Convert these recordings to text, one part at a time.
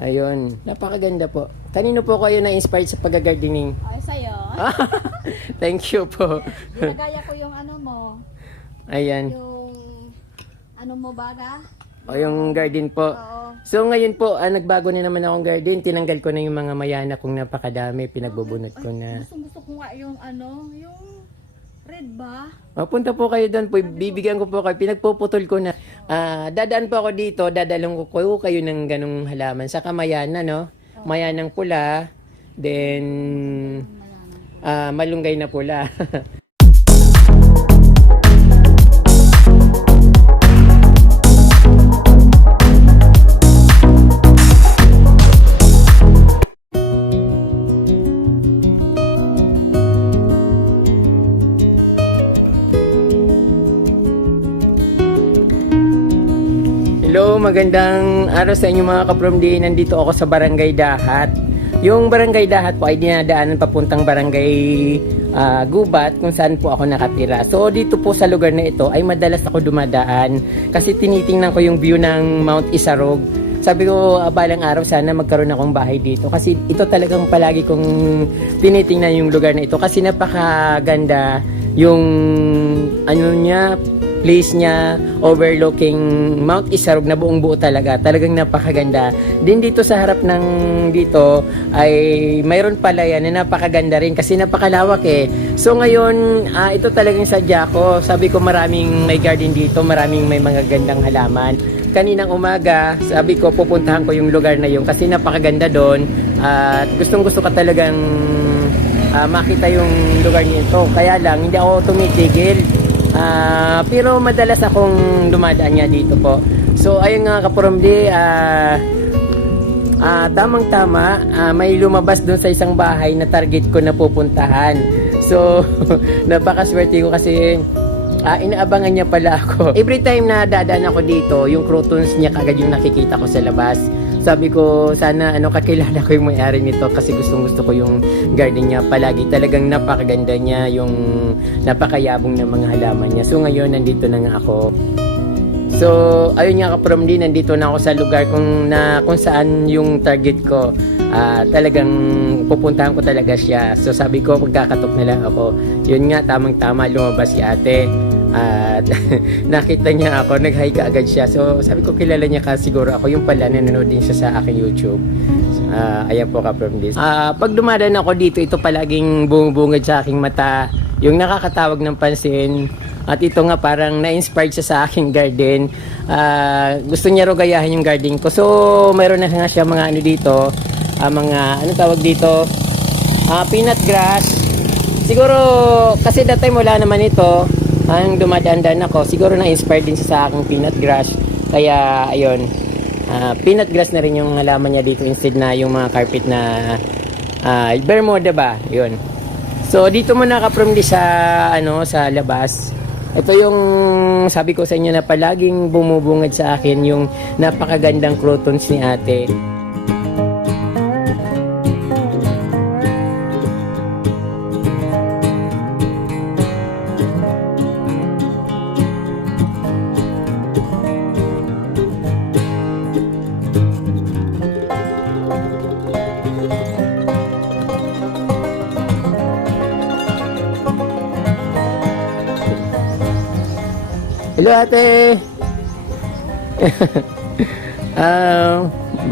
Ayun, napakaganda po. Kanino po kayo na-inspired sa pag-gardening? Ay, sa'yo. Thank you po. Ginagaya ko yung ano mo. Ayan. Yung ano mo baga? O yung garden po. Oo. So ngayon po, nagbago na naman akong garden. Tinanggal ko na yung mga mayana kong napakadami. Pinagbubunot ko na. Gusto ko nga yung ano, yung red ba? Punta po kayo doon po. Bibigyan ko po kayo. Pinagpuputol ko na. Dadaan po ako dito. Dadalong ko kayo ng ganong halaman. Sa mayana, no? Mayanang pula. Then, malunggay na pula. Hello, magandang araw sa inyo mga ka-From-D. Nandito ako sa Barangay Dahat. Yung Barangay Dahat po ay dinadaanan papuntang Barangay Gubat kung saan po ako nakatira. So dito po sa lugar na ito ay madalas ako dumadaan kasi tinitingnan ko yung view ng Mount Isarog. Sabi ko, balang araw sana magkaroon akong bahay dito kasi ito talagang palagi kong tinitingnan yung lugar na ito kasi napakaganda yung ano niya, place niya, overlooking Mount Isarog na buong buo talaga. Talagang napakaganda. Din dito sa harap ng dito ay mayroon pala yan na napakaganda rin kasi napakalawak eh. So ngayon, ito talagang sadya ko. Sabi ko maraming may garden dito, maraming may mga gandang halaman. Kaninang umaga, sabi ko pupuntahan ko yung lugar na yun kasi napakaganda doon. At gustong gusto ka talagang makita yung lugar nito. Kaya lang, hindi ako tumitigil. Pero madalas akong dumadaan niya dito po. So ayun nga ka-From-D, tamang-tama, may lumabas doon sa isang bahay na target ko na pupuntahan. So napakaswerte ko kasi inaabangan niya pala ako. Every time na dadaan ako dito, yung croutons niya kagad yung nakikita ko sa labas. Sabi ko, sana kakilala ko yung may-ari nito kasi gustong-gusto ko yung garden niya palagi. Talagang napakaganda niya, yung napakayabong ng mga halaman niya. So ngayon, nandito na nga ako. So, ayun nga ka-From-D, nandito na ako sa lugar kung saan yung target ko. Talagang pupuntahan ko talaga siya. So sabi ko, magkakatok na lang ako. Yun nga, tamang-tama, lumabas si ate. At nakita niya ako, nag-hi ka agad siya. So sabi ko, kilala niya ka siguro ako. Yung pala, nanonood din siya sa aking YouTube. Ayan po ka-From-D. Pag dumadaan ako dito, ito palaging bumubungad sa aking mata. Yung nakakatawag ng pansin. At ito nga parang na-inspired siya sa aking garden. Gusto niya ro gayahin yung garden ko. So mayroon na nga siya mga ano dito. Mga ano tawag dito? Peanut grass. Siguro kasi that time wala naman ito. Ang dumadaan-daan ako, siguro na-inspired din siya sa aking peanut grass. Kaya, ayun, peanut grass na rin yung halaman niya dito instead na yung mga carpet na Bermuda ba? Yun. So, dito muna ka-From-D sa, sa labas. Ito yung sabi ko sa inyo na palaging bumubungad sa akin yung napakagandang croutons ni ate. Hello ate.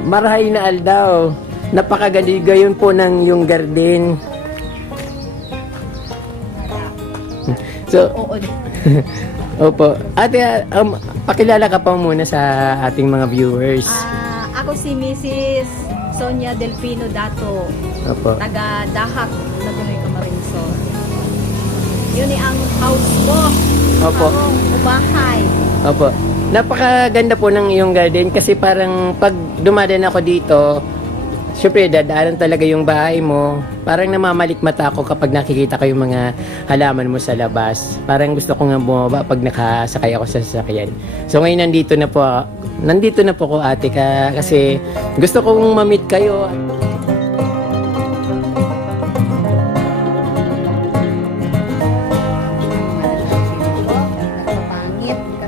Marahay na aldaw. Napakaganda gayon po ng yung garden. So, opo. Ate, pakilala ka pa muna sa ating mga viewers. Ako si Mrs. Sonia Delfino Dato. Opo. Taga Dahat, Lagunoy, Camarines. Yun ang house mo. Opo. Akong bahay. Opo. Napakaganda po ng iyong garden kasi parang pag dumadaan ako dito, syempre dadaanan talaga yung bahay mo. Parang namamalikmata ako kapag nakikita ko yung mga halaman mo sa labas. Parang gusto ko nga bumaba pag nakasakay ako sa sasakyan. So ngayon nandito na po ko ate kasi gusto kong ma-meet kayo.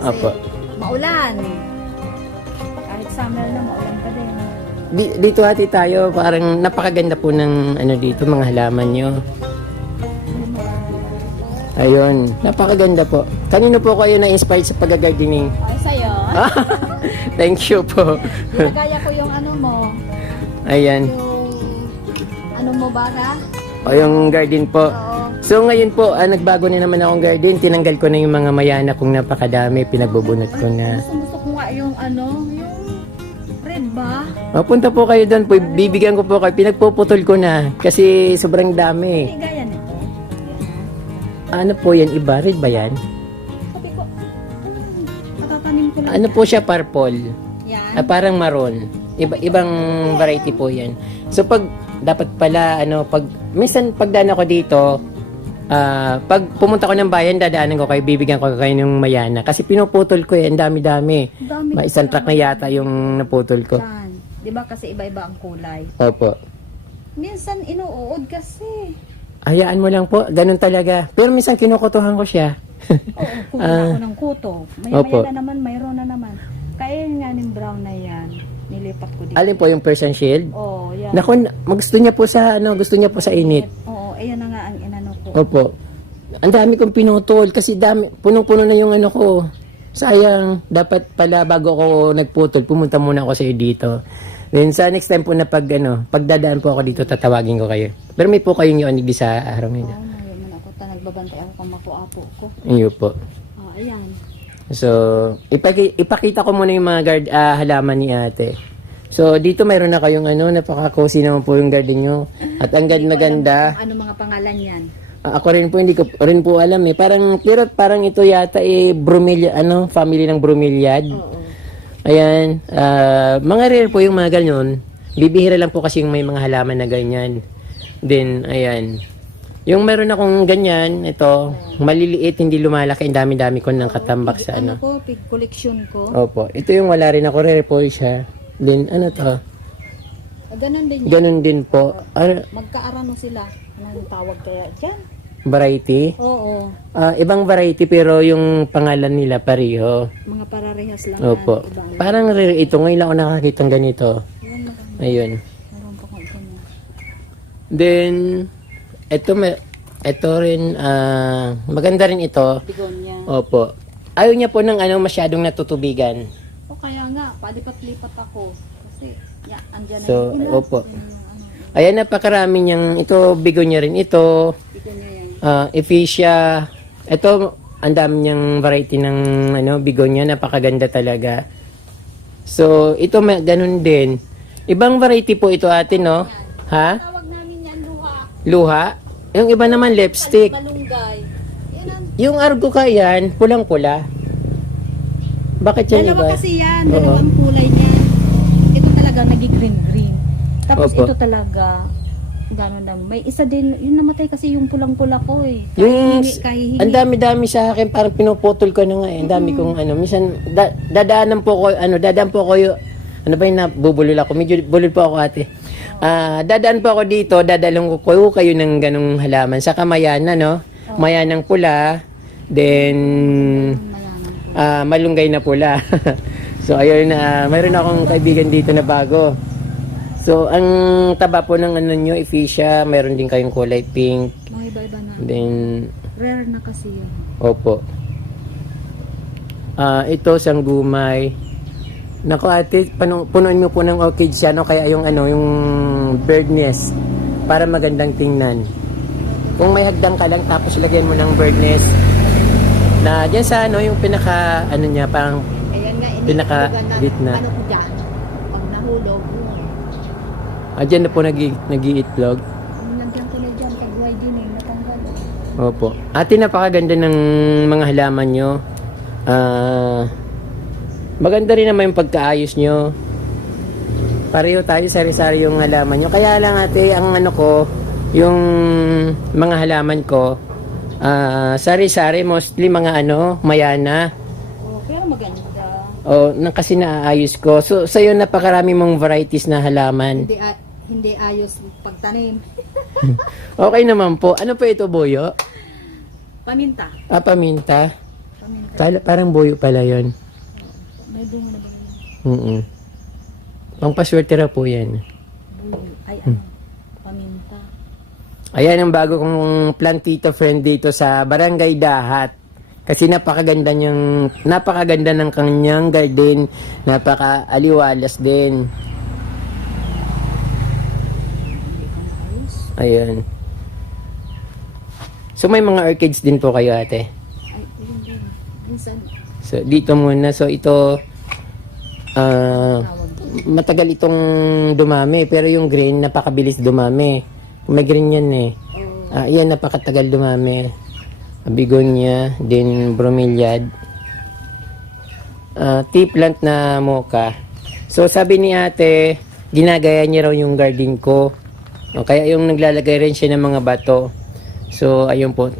Kasi Opo. maulan. Kahit summer na, maulan pa din. dito hati tayo. Parang napakaganda po ng ano dito, mga halaman nyo. Ayun, napakaganda po. Kanino po kayo na-inspired sa pag-gardening? Ay, sa'yo. Thank you po. Nagaya ko yung ano mo. Ayan. Yung ano mo ba ka? O yung garden po. Oo. So ngayon po, nagbago na naman akong garden. Tinanggal ko na yung mga mayana kong napakadami. Pinagbubunot ko na. Gusto ko nga yung ano, yung red ba? Punta po kayo doon po. Bibigyan ko po kayo. Pinagpuputol ko na. Kasi sobrang dami. Hindi gaya nito. Ano po yan? Iba? Red ba yan? Sabi ko, matatanim ko lang. Ano po siya? Purple. Yan. Parang maroon. Ibang variety po yan. So pag dapat pala pag minsan pagdaan ako dito, pag pumunta ko ng bayan, dadaanan ko kayo, bibigyan ko kayo ng mayana kasi pinuputol ko yan, dami-dami. Dami ko Isang truck na yata yung naputol ko. yan. 'Di ba kasi iba-iba ang kulay. Opo. Minsan inuuod kasi. Hayaan mo lang po, ganun talaga. Pero minsan kinukutuhan ko siya. Oo, kuha ako ng kuto. Opo. May na naman, mayroon na naman. Kaya yun nga yung brown na yan, nilipat ko dito. Alin po yung Persian shield? Oo, yan. Naku, gusto niya po sa gusto niya po sa init. Oo, ayan na nga ang inano ko. Opo. Ang dami kong pinutol kasi punong-puno na yung ano ko. Sayang, dapat pala bago ako nagputol, pumunta muna ako sa iyo dito. Then sa next time po na pagdadaan po ako dito, tatawagin ko kayo. Pero may po kayong yonig di sa araw ngayon. Oo, ngayon man ako, nagbabantay ako kang mapo-apo ko. Iyo po. Ayan. So, ipakita ko muna yung mga halaman ni ate. So, dito mayroon na kayong napaka-cozy naman po yung garden nyo. At ang ganda-ganda. Ano mga pangalan yan? Ako rin po, hindi ko rin po alam eh. Parang ito yata bromeliad, family ng bromeliad. Oo. Ayan, mga rare po yung mga ganyan. Bibihira lang po kasi yung may mga halaman na ganyan. Then, ayan. Yung meron akong ganyan, ito, maliliit, hindi lumalaki, ang dami-dami ko ng katambak sa Ano ko, pig collection ko. Opo, ito yung wala rin ako, rare po siya. Then, ano to? Ganun din yan. Ganun din po. Magkaarano sila. Anong tawag kaya dyan? Variety? Oo. Ibang variety pero yung pangalan nila pareho. Mga pararehas lang. Opo. Yan, ibang- Parang rare ito. Ngayon lang ako nakakita ng ganito. Yan, Ayun. meron pa kong ganyan. Then, ito rin, maganda rin ito. Bigonya. Opo. Ayaw niya po ng masyadong natutubigan. O kaya nga, palipat-lipat ako. Kasi, andyan So, na yung opo. Ayan, napakarami niyang, ito, bigonya rin ito. Bigonya yan. Ephesia. Ito, ang dami niyang variety ng bigonya, napakaganda talaga. So, ito ganun din. Ibang variety po ito ate, no? Ha? Tawag namin yan, luha. Luha? Yung iba naman lipstick. Malunggay. Yan ang Yung argo yan, pulang-pula. Bakit yan iba? dalawa kasi yan, Oo. dalawang kulay niya. Ito talaga nagi-green-green. Tapos Opo. ito talaga, gano'n lang. May isa din, yung namatay kasi yung pulang-pula ko eh. Yung, Kahihingi. ang dami-dami sa akin, parang pinuputol ko na nga eh. Ang dami kong minsan, dadaanan po ko, dadaan po ko yung, ano ba yung nabubulol ako? Medyo bulol po ako ate. Dadaan po ako dito, dadalong ko kayo ng ganong halaman. Sa kamayana, no? Mayanang pula, then, malunggay na pula. So, ayun mayroon akong kaibigan dito na bago. So, ang taba po ng nyo, Ephesia, mayroon din kayong kulay pink. Mga iba-iba na. Then, Rare na kasi yun. opo. Ito, sanggumay. Naku ate, punuin mo po ng orchids yan, o kaya yung yung bird nest, para magandang tingnan. Kung may hagdan ka lang, tapos lagyan mo ng bird nest, na dyan sa yung pinaka, niya, parang, Ayan nga, Pinaka-gitna. Ano ko dyan? Pag nahulog, dyan na po nag-iitlog. nandiyan ko na dyan, pag din eh, natanggal. Opo. Ate, napakaganda ng mga halaman nyo. Maganda rin naman yung pagkaayos nyo. Pareho tayo, sari-sari yung halaman nyo. Kaya lang ate, ang yung mga halaman ko, sari-sari, mostly mga mayana. Pero maganda. Kasi naaayos ko. So, sa'yo napakarami mong varieties na halaman. Hindi ayos pagtanim. Okay naman po. Ano po ito, boyo? Paminta. Paminta. Paminta. Parang boyo pala yon. May bunga na ba? Mm-mm. Pangpaswerte raw po yan. Ay, ano? Paminta. Ayan ang bago kong plantito friend dito sa Barangay Dahat. Kasi napakaganda ng kanyang garden. Napaka-aliwalas din. Ayan. So may mga orchids din po kayo, ate? Ay, yun din. Minsan, So dito muna. So ito tawag. matagal itong dumami, pero yung green napakabilis dumami. May green yan eh. Yan napakatagal dumami. Begonia, din bromeliad. Tea plant na mocha. So sabi ni ate, ginagaya niya raw yung garden ko. Kaya yung naglalagay rin siya ng mga bato. So ayun po.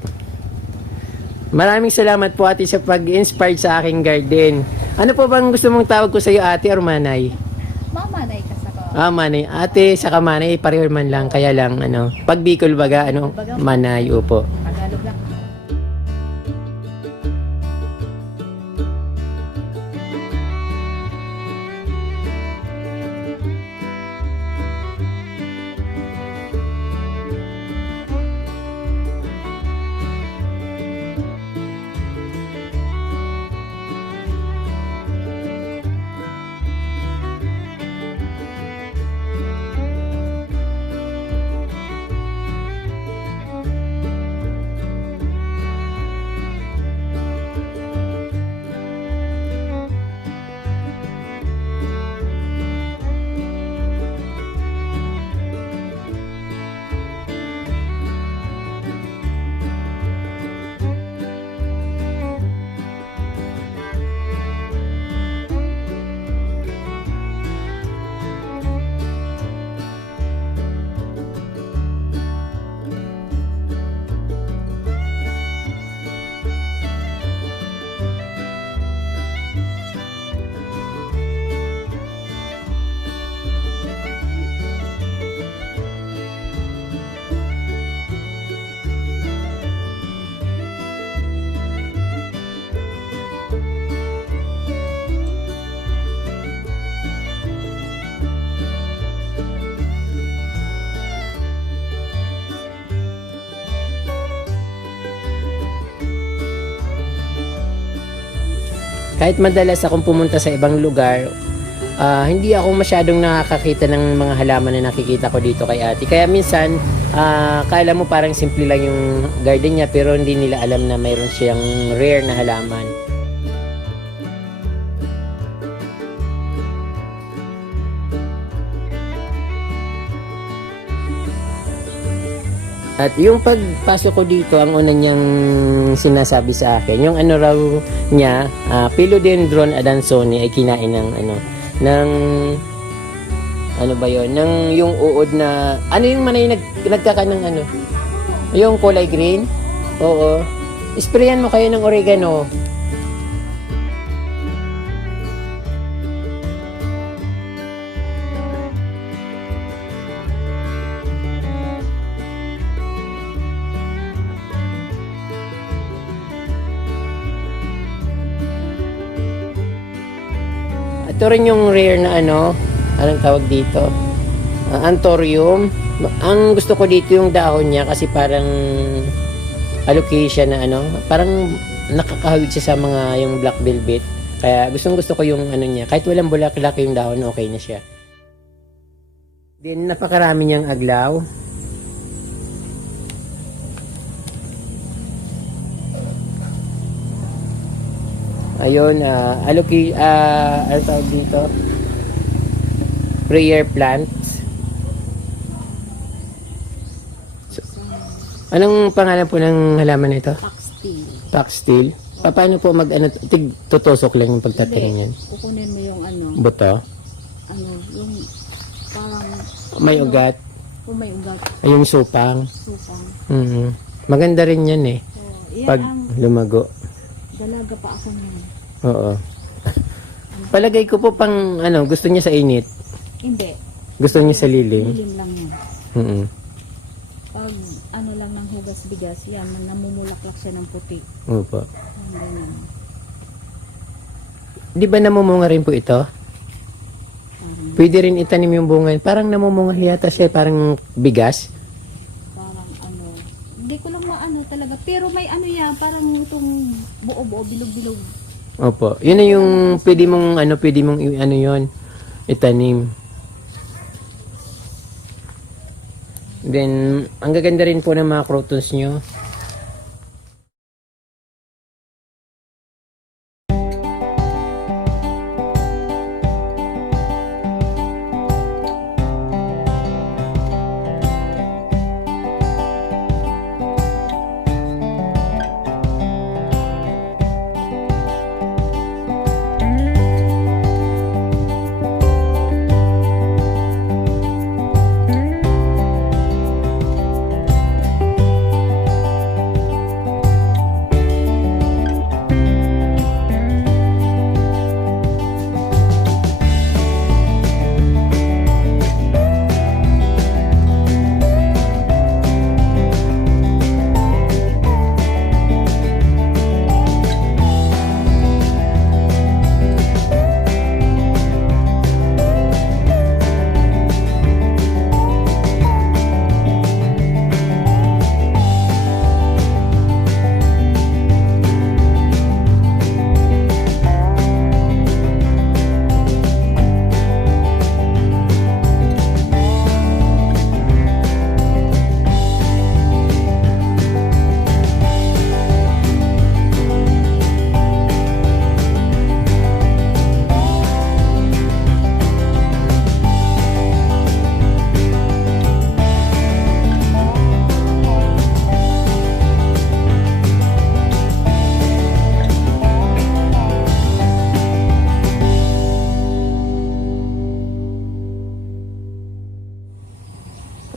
Maraming salamat po ate sa pag-inspire sa aking garden. Ano po bang gusto mong tawag ko sa iyo, ate or manay? Mamanay ka sa Manay. Ate, saka manay, pareho man lang. Kaya lang, pag Bicol baga, manay, upo. Tagalog lang. Kahit madalas akong pumunta sa ibang lugar, hindi ako masyadong nakakakita ng mga halaman na nakikita ko dito kay ate. Kaya minsan, kala mo parang simple lang yung garden niya, pero hindi nila alam na mayroon siyang rare na halaman. At yung pagpasok ko dito, ang una niyang sinasabi sa akin, yung ano raw niya, Philodendron adansoni ay kinain ng ano ba yon, ng yung uod na, ano yung manay nagkaka ng ano, yung kulay green. Oo, sprayan mo kayo ng oregano. Ito rin yung rare na anong tawag dito? Anthurium. Ang gusto ko dito yung dahon niya kasi parang alocasia na parang nakakahawig siya sa mga yung black velvet. Kaya gusto ko yung niya. Kahit walang bulaklak yung dahon, okay na siya. Then napakarami niyang aglaw. Ayun, ano tawag dito? Prayer plants. So, anong pangalan po ng halaman nito? Foxtail. Foxtail. Paano po tutusok lang yung pagtatanim yan? Kukunin mo yung Buto? yung parang May ugat? kung may ugat, Ay, yung supang? supang. Maganda rin yan eh. So, yan Pag ang lumago. dalaga pa ako niyan. Oo. Palagay ko po pang gusto niya sa init. Hindi. Gusto niya sa lilim. Lilim lang yan. Pag lang ng hugas bigas, yan, namumulaklak siya ng puti. Opo. Ganyan. Di ba namumunga rin po ito? Pwede rin itanim yung bunga. Parang namumunga yata siya, parang bigas. Parang ano, hindi ko lang maano talaga. Pero may ano yan, parang itong buo-buo, bilog-bilog. Opo. Yun na yung pwede mong ano yun, itanim. Then, ang gaganda rin po ng mga crotons nyo.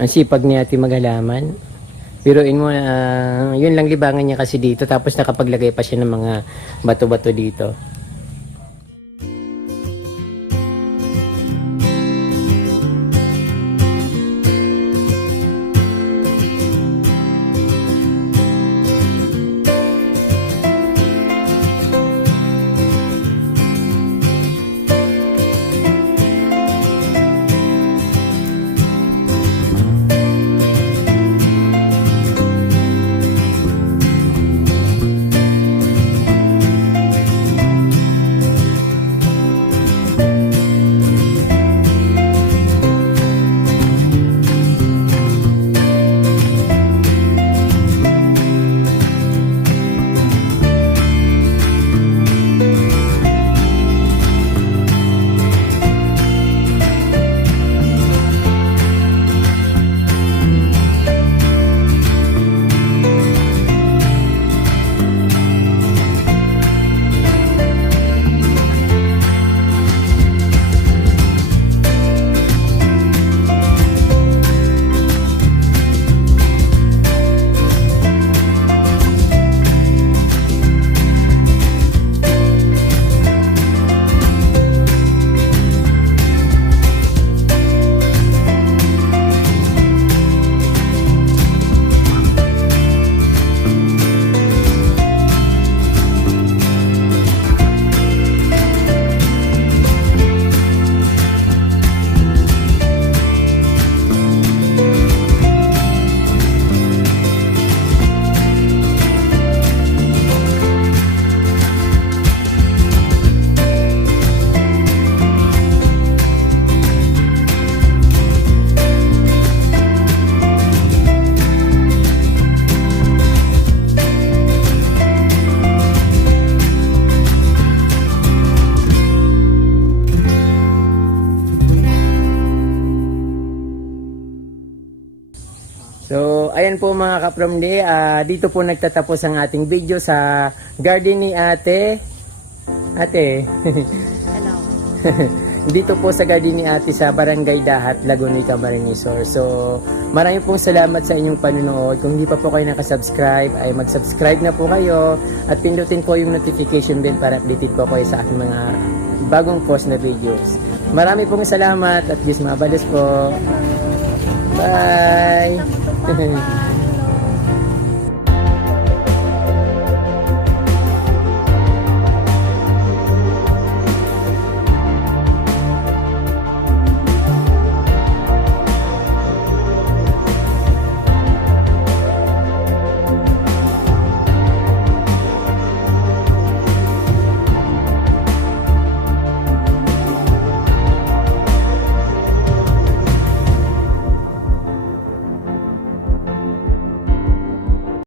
Ang sipag ni ate maghalaman. Biruin mo, yun lang libangan niya kasi dito. Tapos nakapaglagay pa siya ng mga bato-bato dito. So, ayan po mga kapromde, dito po nagtatapos ang ating video sa garden ni ate. Ate, Hello. dito po sa garden ni ate sa Barangay Dahat, Laguna, Camarines Sur. So, marami pong salamat sa inyong panunood. Kung hindi pa po kayo nakasubscribe, ay mag-subscribe na po kayo at pindutin po yung notification bell para updated po kayo sa aking mga bagong post na videos. Marami pong salamat at Diyos mabalos po. Bye!